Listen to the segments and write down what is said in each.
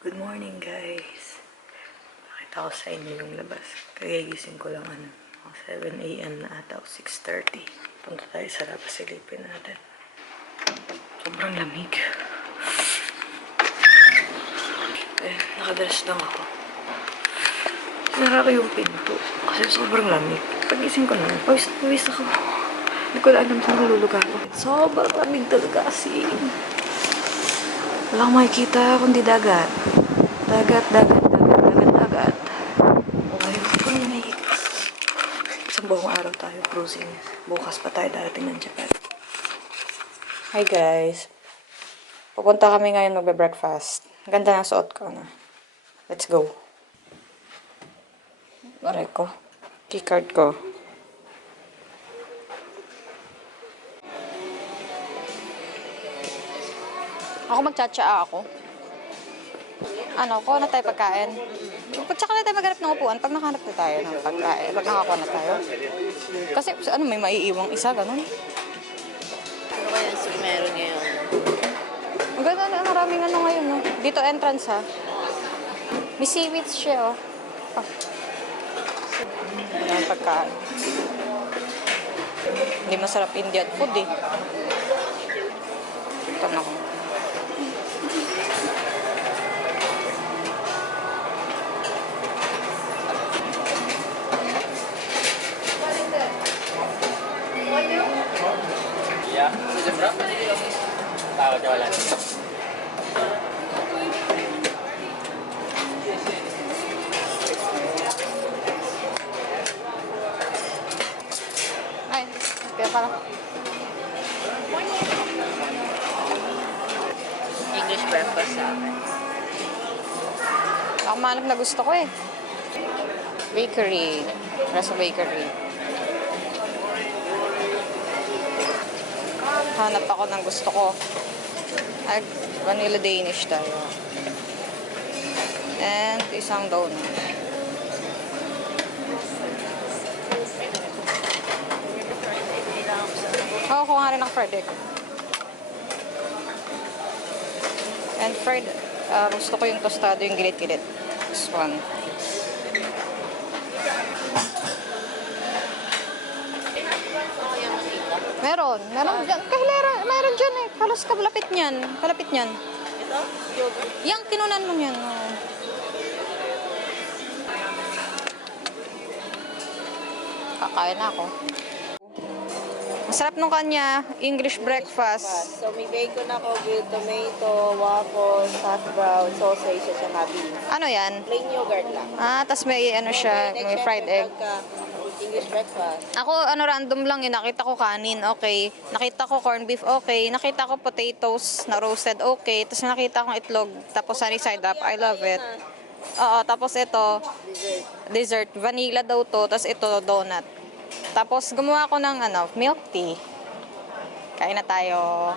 Good morning, guys. Nakita ko sa inyo yung labas. Kagigising ko lang 7 a.m. na ata o 6:30. Punta tayo sa labas, silipin natin. Sobrang lamig. Nakadress lang ako. Sinara ko yung pinto kasi sobrang lamig. Pagising ko na, pawis ako. Hindi ko na alam kung lulugar ko. Sobrang lamig talaga kasi. Wala akong makikita kundi dagat. Dagat. Okay, kung may isang buong araw tayo cruising. Bukas pa tayo darating ng Japan. Hi guys. Pupunta kami ngayon magbe-breakfast. Ganda ng suot ko na. Let's go. Aray ko. Keycard ko. Ako magtsatsaa ako. Kuha na tayo pagkain. Tsaka na tayo maghanap ng upuan pag nakahanap na tayo ng pagkain. Pag nakakuha na tayo. Kasi may maiiwang isa, ganun. Ano kaya meron ngayon? Ang ganda na, maraming ngayon, no? Dito entrance, ha? May seaweeds siya, oh. Ayan, pagkain. Hindi masarap Indian food, eh. Ito na ko. Ya, jam berapa? Tahu jualan. Ay, kaya pala. English breakfast sa akin. Ako manap na gusto ko, eh. Bakery. Reso Bakery. Hanap ako ng gusto ko. Ay, vanilla Danish tayo. And isang donut. Kuha nga rin ng fried egg. And fried, gusto ko yung tostado, yung gilit-gilit. This one. Meron dyan. Kahilera, meron dyan eh. Halos kalapit niyan. Ito? Yogurt. Yang kinunan mo niyan. Oh. Kakain na ako. Masarap nung kanya, English breakfast. So, may bacon ako, grilled tomato, waffles, hash brown, sausage, at saka beans. Ano yan? Plain yogurt lang. Tas may siya, may fried egg. English breakfast. Ako, random lang yun. Nakita ko kanin, okay. Nakita ko corned beef, okay. Nakita ko potatoes na roasted, okay. Tapos nakita kong itlog, tapos sunny side up. I love it. Oo, tapos ito, dessert. Vanilla daw to, tapos ito, donut. Tapos gumawa ko ng milk tea. Kain na tayo.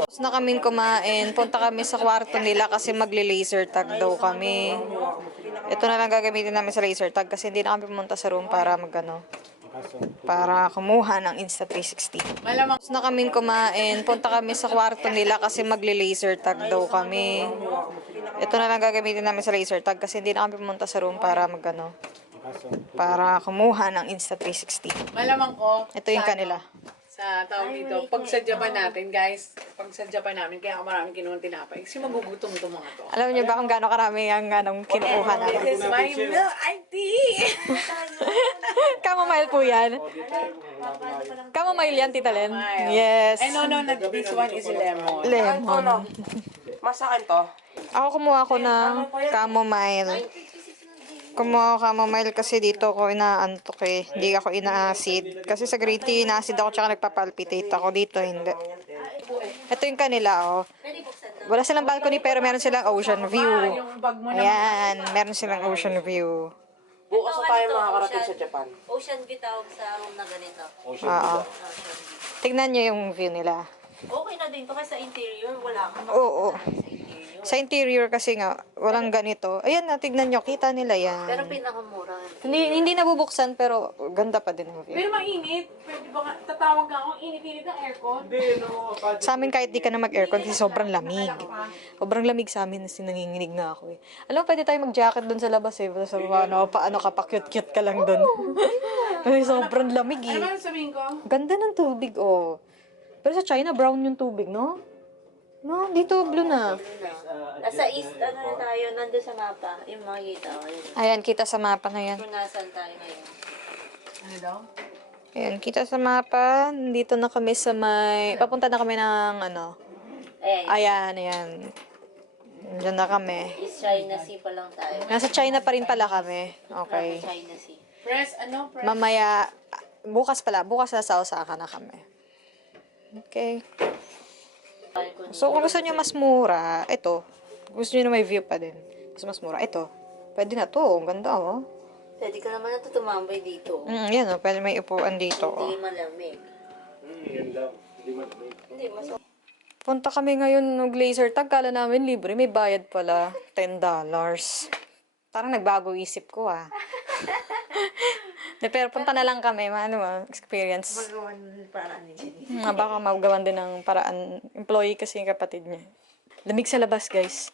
Tapos na kaming kumain. Punta kami sa kwarto nila kasi magli-laser tag daw kami. Ito na lang gagamitin namin sa laser tag kasi hindi na kami pumunta sa room para para kumuha ng Insta360. Tapos na kaming kumain. Punta kami sa kwarto nila kasi magli-laser tag daw kami. Ito na lang gagamitin namin sa laser tag kasi hindi na kami pumunta sa room para para kumuha ng Insta360. Malamang ko. Ito yung kanila. Sa tawag dito, pag sa Japan natin, guys, pag sa Japan namin, kaya ako maraming kinuha tinapay. Kasi magugutom itong mga to. Alam niyo ba kung gaano karami ang kinukuha namin? This is my milk ID! Chamomile po yan. Chamomile yan, Tita Len. Yes. I know, this one is lemon. Lemon. Masakan to? Ako kumuha ko ng chamomile. Kumuha ko chamomile kasi dito ko inaantok eh. Hindi ako ina-acid. Kasi sa green tea, ina-acid ako tsaka nagpapalpitate ako. Dito hindi. Ito yung kanila, oh. Wala silang balcony pero meron silang ocean view. Ayan, meron silang ocean view. Bukas na tayo makakarating sa Japan. Ocean view tawag sa room na ganito. Oo. Tignan nyo yung view nila. Okay na din to kasi sa interior, wala ka. Oo. Sa interior kasi nga, walang ganito. Ayan na, tignan nyo, kita nila yan. Pero pinakamura. Hindi nabubuksan, pero ganda pa din ang view. Pero mainit. Pwede ba nga, tatawag ka ako, init-init ang aircon. Sa amin kahit di ka na mag-aircon kasi sobrang lamig. Sobrang lamig sa amin kasi nanginginig na ako eh. Alam mo, pwede tayo mag-jacket dun sa labas eh. So, paano ka pa cute-cute ka lang dun. Kasi sobrang lamig eh. Ano ba sabihin ko? Ganda ng tubig oh. Pero sa China, brown yung tubig, no? No, dito blue na. Nasa east, ano na tayo, nandun sa mapa. Yung makikita ko. Ayan, kita sa mapa na yan. Kung nasaan tayo ngayon. Ano daw? Ayan, kita sa mapa. Nandito na kami sa may... Papunta na kami ng ano. Ayan. Diyan na kami. East China Sea pa lang tayo. Nasa China pa rin pala kami. Okay. Nasa China Sea. Press, ano? Press. Mamaya, bukas nasa Osaka na kami. Okay. So, kung gusto nyo mas mura, ito. Gusto nyo na may view pa din. Mas mura, ito. Pwede na to. Ang ganda, oh. Pwede ka naman na tumambay dito. Yan, oh. Pwede may upuan dito, oh. Hindi malamig. Hindi mas... Punta kami ngayon ng laser tag. Kala namin libre. May bayad pala. $10. Parang nagbago isip ko, ah. Pero punta na lang kami. Experience. Magawan para ni Jenny. Baka magawan din ng paraan. Employee kasi yung kapatid niya. Lamig sa labas, guys.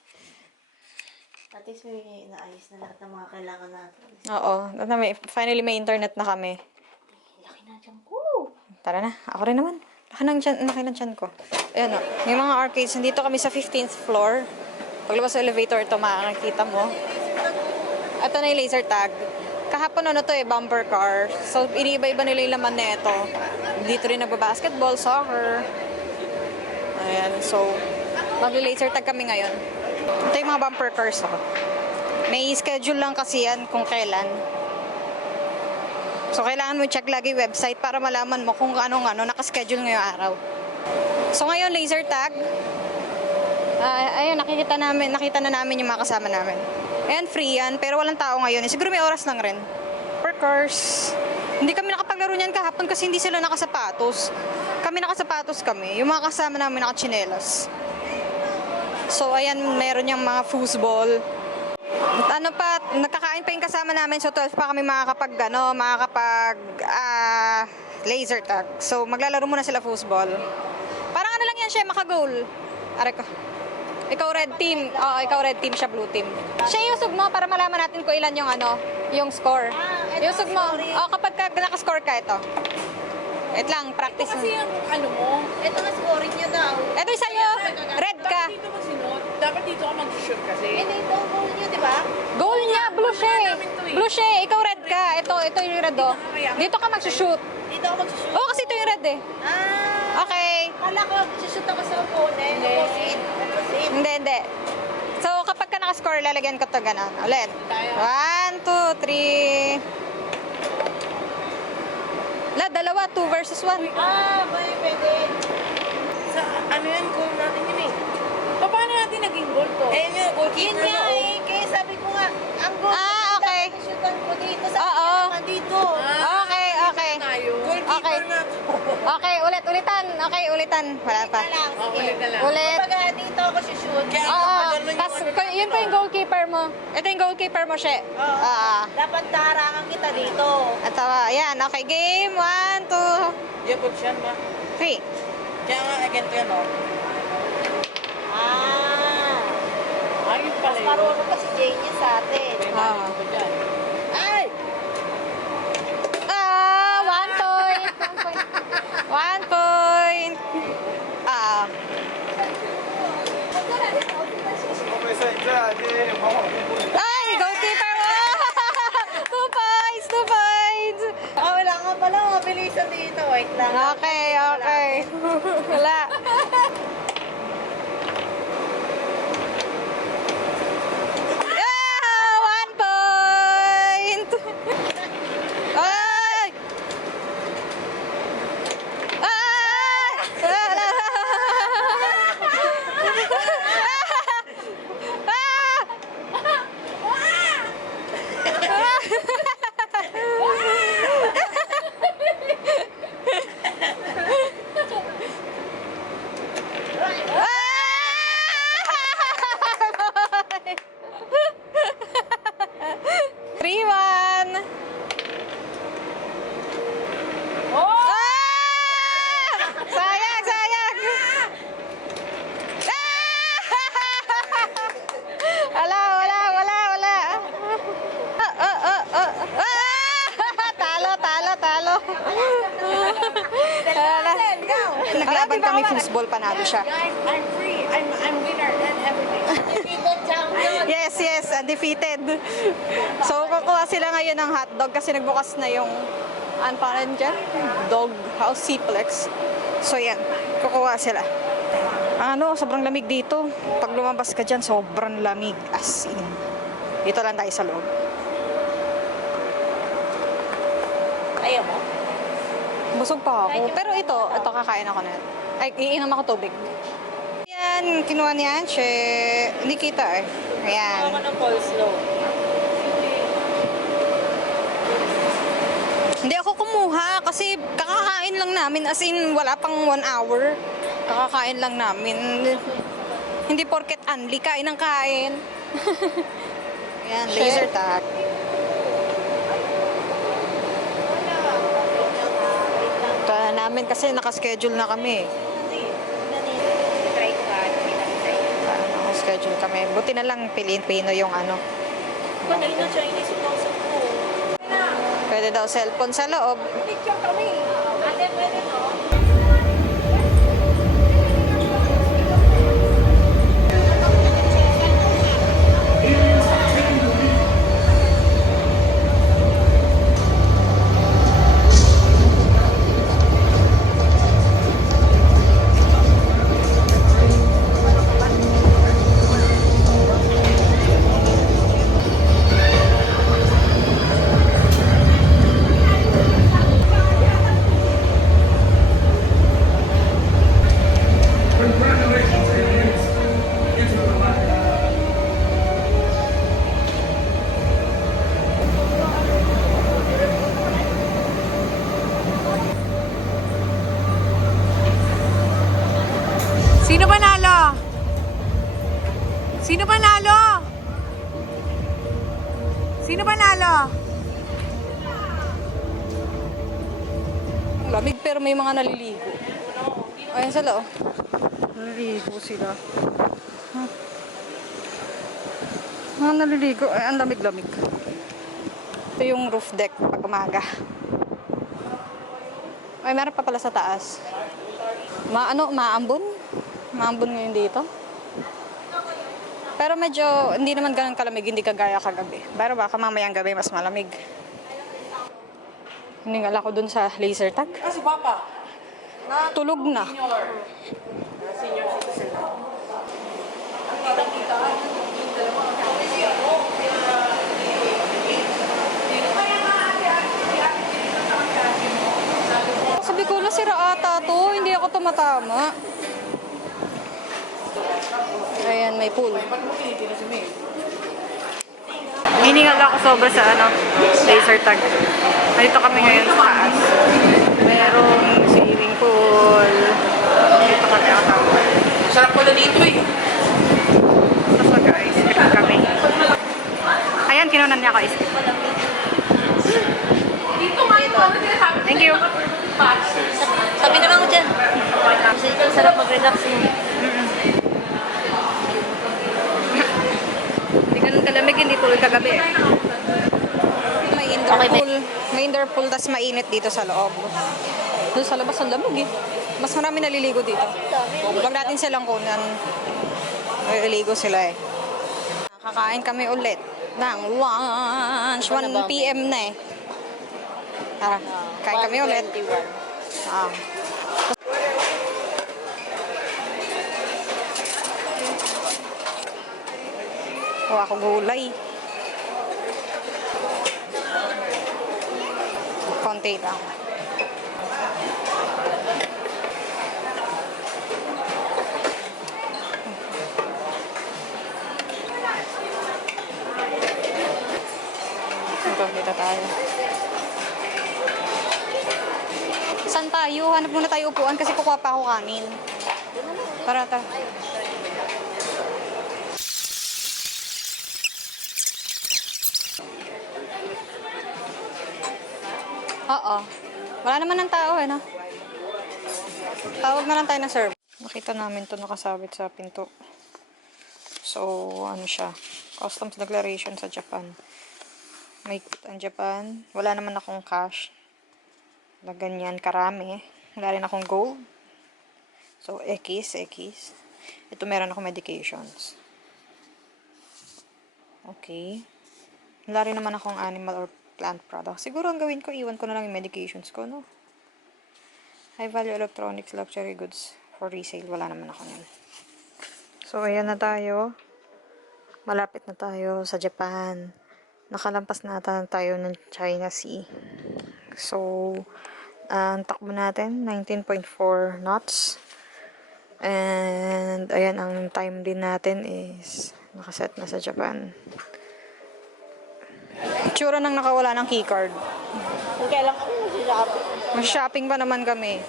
At least may naayos na lahat ng mga kailangan natin. Oo. Finally, may internet na kami. Laki na dyan ko. Tara na. Ako rin naman. Laki ng tiyan ko. Ayan o. Yung mga arcades, nandito kami sa 15th floor. Paglabas sa elevator, ito makakita mo. Ito na yung laser tag. Kahapon to bumper car. So, iniiba-iba nila yung laman na ito. Dito rin nagbabasketball, soccer. Ayan. So, mag-laser tag kami ngayon. Ito yung mga bumper cars. Oh. May schedule lang kasi yan kung kailan. So, kailangan mo check lagi website para malaman mo kung anong nakaschedule ngayong araw. So, ngayon, laser tag. Ayun, nakita na namin yung mga kasama namin. Ayan, free yan, pero walang tao ngayon. Siguro may oras lang rin. Per course. Hindi kami nakapaglaro niyan kahapon kasi hindi sila nakasapatos. Kami nakasapatos kami. Yung mga kasama namin nakachinelas. So, ayan, meron yung mga foosball. At nagkakain pa yung kasama namin. So, 12 pa kami makakapag laser tag. So, maglalaro muna sila foosball. Parang lang yan siya, maka-goal. Aray ko. Ikaw red team. Oo, ikaw red team, siya blue team. Siya yung usog mo para malaman natin kung ilan yung score. Yung usog mo. Kapag nakascore ka, ito. Ito lang, practice. Kasi yung mo, Ito nga scoring niya daw. Ito yung sa'yo. Red ka. dapat dito magsinod. Dapat dito ka mag-shoot kasi. Ito yung goal niya, di ba? Goal niya, blue siya eh. Blue siya eh. Ikaw red ka. Ito yung red oh. Dito ka mag-shoot. Dito ako mag-shoot. Oo, kasi ito yung red eh. Okay. Kala ko mag-shoot ako sa opponent. Opposite. Hindi. So, kapag ka nakascore, lalagyan ko ito ganun. Ulit. 1, 2, 3. Dalawa, 2 versus 1. Pwede. Sa ano yan, goal natin yun eh. Paano natin naging goal to? Ayun yung goalkeeper na eh. Kaya sabi ko nga, ang goal okay. shootan ko dito. Sabi Oo. niya naman dito. Okay. Tayo. Okay. Okay, ulitan. Okay, ulitan. Wala pa. Ulit na lang. Ulit. Kapag dito ako shoot. Oo. Tapos, yun pa yung goalkeeper mo. Ito yung goalkeeper mo, siya. Dapat taharangan kita dito. At ayan. Okay, game. 1, 2, Yan, coach yan ba? 3. Kaya nga, again ko yan, no? Ayun pala yun. Marunong pa si Jane niya sa atin. May manager ko dyan. Ay! 1 point. 1 point. Ay, goalkeeper mo! 2 points, 2 points. Wala nga pala. Mabilisan dito. Wait lang. Okay. Wala. Ah, 1 point. Ay! naglaban kami foosball, panalo siya. Guys, I'm free. I'm winner and everything. Yes, yes, undefeated. So, kukuha sila ngayon ng hotdog kasi nagbukas na yung, ano pa rin dyan? Dog House Cplex. So, yan, kukuha sila. Ano, sobrang lamig dito. Pag lumabas ka dyan, sobrang lamig. As in. Dito lang tayo sa loob. Ayaw mo? Busog pa ako. Pero ito kakain ako na. Ay, iinom ako tubig. Yan, kinuha niyan. Hindi kita eh. Ayan. Ako ng coleslaw. Hindi ako kumuha kasi kakakain lang namin. As in, wala pang 1 hour. Kakakain lang namin. Hindi porket unli, kain ng kain. Ayan, laser tag. Ito na namin kasi nakaschedule na kami. Try ko ka. Nakaschedule kami. Buti na lang Pilipino yung ano. Panay na Chinese yung kausap ko. Pwede daw cellphone sa loob. Picture kami. Ate, pwede no? Sino panalo? Sino panalo? Sino panalo? Lamig pero may mga naliligo. Ayan sila oh. Naliligo sila. Mga naliligo. Ay, ang lamig-lamig. Ito yung roof deck pag umaga. Ay, meron pa pala sa taas. Maambon? Maambon ngayon dito. Pero medyo, hindi naman ganun kalamig, hindi kagaya kagabi. Pero baka mamayang gabi mas malamig. Hiningal ako dun sa laser tag. Si Papa. Tulog na. Senior citizen. Ang kitang-kita. Yung dalawa. Sabi ko na sira ata to, hindi ako tumatama. Ayan, may pool. Hiningal ako sobra sa laser tag. Nandito kami ngayon sa taas. Merong swimming pool. Dito kami ako. Sarap pala dito eh. Tapos nag-ice cream kami. Ayan, kinunan niya ako ice cream. Dito nga ito. Thank you. Sabi na lang mo dyan. Kasi sarap mag-relax mo. Hindi ganun kalamig, hindi tulad kagabi. May indoor Okay, pool. May indoor pool, tas mainit dito sa loob. Doon sa labas, ang lamig eh. Mas marami naliligo dito. Huwag natin silang kunan. Naliligo sila eh. Kakain kami ulit ng lunch. 1 p.m. na eh. Tara, kain kami ulit. 1:21. Kuha ko gulay. Konti lang. Ito, dito tayo. Saan tayo? Hanap muna tayo upuan kasi kukuha pa ako kanin. Tara, tara. Oo. Wala naman ng tao eh, no? Tawag na lang tayo na serve. Nakita namin to nakasabit sa pinto. So, ano siya? Customs declaration sa Japan. May ang Japan. Wala naman akong cash. Na ganyan karami. Wala rin akong gold. So, X. Ito meron ako medications. Okay. Wala rin naman akong animal or plant product. Siguro ang gawin ko, iwan ko na lang yung medications ko, no? High value electronics, luxury goods for resale. Wala naman ako yan. So, ayan na tayo. Malapit na tayo sa Japan. Nakalampas na ata tayo ng China Sea. So, ang takbo natin, 19.4 knots. And, ayan, ang time din natin is nakaset na sa Japan. Tsura nang nakawala ng keycard. Kung kailan kami mag-shopping. Mag-shopping pa naman kami.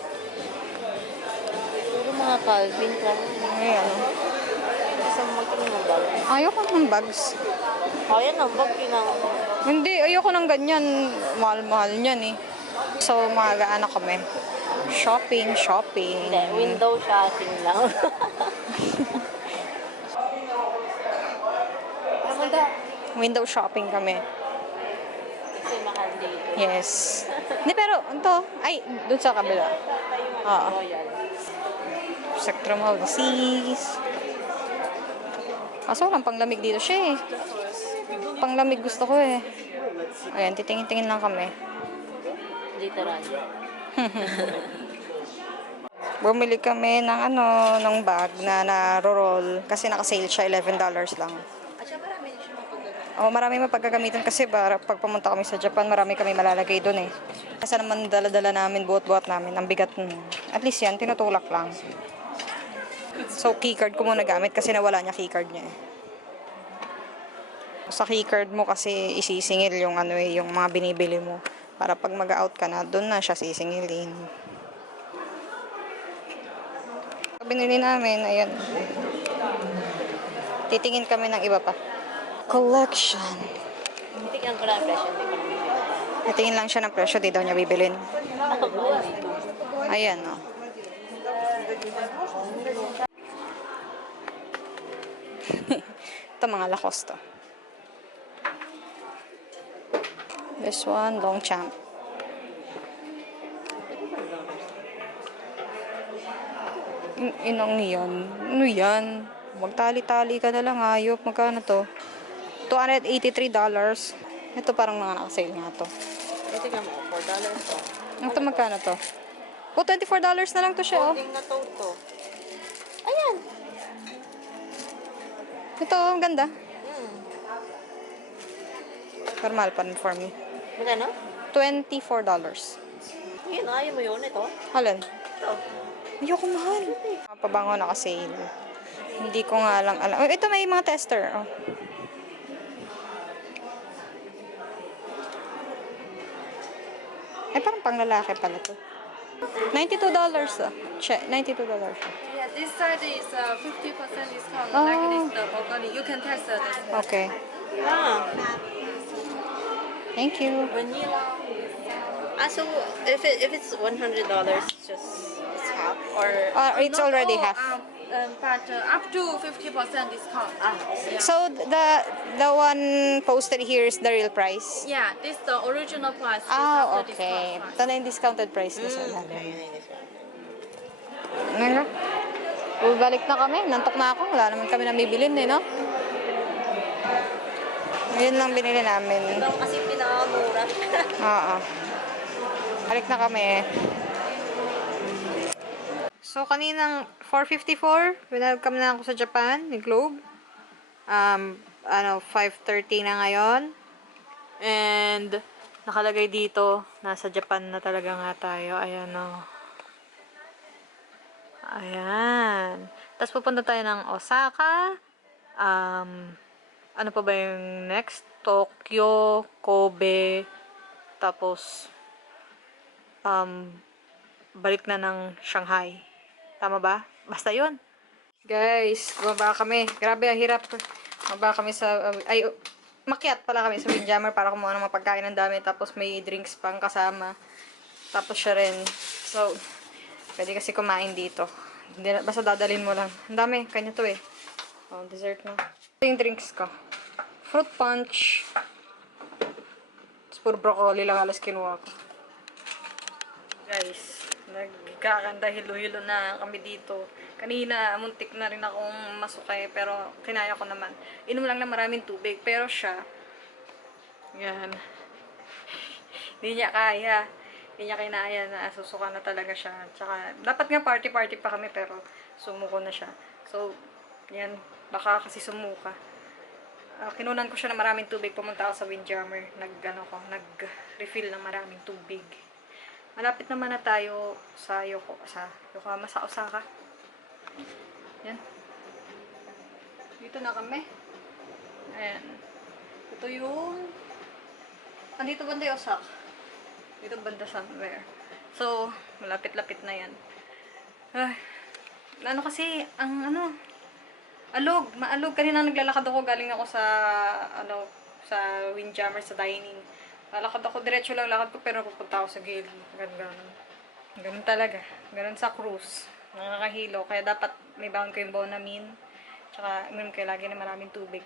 Puro mga Calvin lang. Ayan. Isang magtingin ng bag. Ayoko ng bags. Ayan ang bag, Hindi, ayoko ng ganyan. Mahal-mahal niyan eh. So, mag-ano kami. Shopping. Hindi, window shopping lang. Window shopping kami. Kasi mahal dito. Yes. Hindi, pero, ito. Ay, dun sa kabila. Oo. Royal. Spectrum of the Seas. Kaso walang panglamig dito siya eh. Panglamig gusto ko eh. Ayan, titingin-tingin lang kami. Literal. Bumili kami ng ng bag na naro-roll kasi naka-sale siya, $11 lang. At siya marami siya mapagdala. Oh, marami mapagkagamitan kasi para pag pumunta kami sa Japan, marami kami malalagay doon eh. Kasi naman dala-dala namin, buot-buot namin, ang bigat nun. At least yan, tinutulak lang. So, keycard ko muna gamit kasi nawala niya keycard niya eh. Sa keycard mo kasi isisingil yung yung mga binibili mo. Para pag mag-out ka na, doon na siya sisingilin. Binili namin, ayan. Titingin kami ng iba pa. Collection. Titignan ko lang ang presyo. Hindi ko naman bibili. Natingin lang siya ng presyo, di daw niya bibilin. Ayan, oh. Ito mga Lacoste. This one, Longchamp. Inong yan. Ano yan? Magtali-tali ka na lang, ayop. Magkano to? $283. Ito parang mga naka-sale nga to. Titignan mo, $4 to. Ito magkano to? Oh, $24 na lang to siya, oh. Holding na to. Ayan. Ito, ang ganda. Normal pa rin for me. Magkano? $24. Yun, ayaw mo yun. Ito. Alin? Ito. Ayoko mahal. Pabango naka-sale. Hindi ko nga lang alam. Oh, ito may mga tester. Oh. Ay, parang pang lalaki pala to. $92. Oh. Check, $92. Yeah, this side is 50% discount. Oh. Like this, the balcony. You can test this. Okay. Ah. Thank you. Vanilla. So if it's $100, it's half or It's already half. But up to 50% discount. So, the one posted here is the real price? Yeah, this the original price. This Ah, after okay. discount price. Ito na yung discounted price na sa ilalim. this one. Ano? Balik na kami. Nantok na ako. Wala naman kami nabibilin eh, no? Yun lang binili namin. Ito kasi pinakamura. Oo. Balik na kami. So, kaninang 4:54, welcome na ako sa Japan, ni Globe. 5:30 na ngayon. And, nakalagay dito, nasa Japan na talaga nga tayo. Ayan, o. Ayan. Tapos, pupunta tayo ng Osaka. Ano pa ba yung next? Tokyo, Kobe, tapos, balik na ng Shanghai. Tama ba? Basta yun. Guys, bumaba kami. Grabe, ang hirap. Bumaba kami sa, makyat pala kami sa Windjammer para kumuha ng mga pagkain ng dami. Tapos may drinks pang kasama. Tapos siya rin. So, pwede kasi kumain dito. Hindi, basta dadalhin mo lang. Ang dami, kanya to eh. Oh, dessert na. Ito yung drinks ko. Fruit punch. Tapos puro broccoli lang alas kinuha ko. Guys, Nagkakanda hilo-hilo na kami dito. Kanina, muntik na rin akong masukay, pero kinaya ko naman. Inom lang na maraming tubig, pero siya, yan, hindi niya kaya. Hindi niya kinaya na susuka na talaga siya. Tsaka, dapat nga party-party pa kami, pero sumuko na siya. So, yan, baka kasi sumuka. Kinunan ko siya ng maraming tubig. Pumunta ako sa Windjammer. Nag-refill ng maraming tubig. Malapit naman na tayo sa Yokohama, sa Osaka. Yan. Dito na kami. Ayan. Ito yung... Andito banda yung Osaka. Dito banda somewhere. So, malapit-lapit na yan. Ay, ano kasi, maalog. Kanina naglalakad ako, galing ako sa Windjammer, sa dining. Lalakad ako, diretso lang lakad ko, pero pupunta ako sa gilid. Ganun talaga. Ganun sa cruise. Nakakahilo. Kaya dapat may baon ko yung Bonamine. Tsaka, uminom kayo lagi na maraming tubig.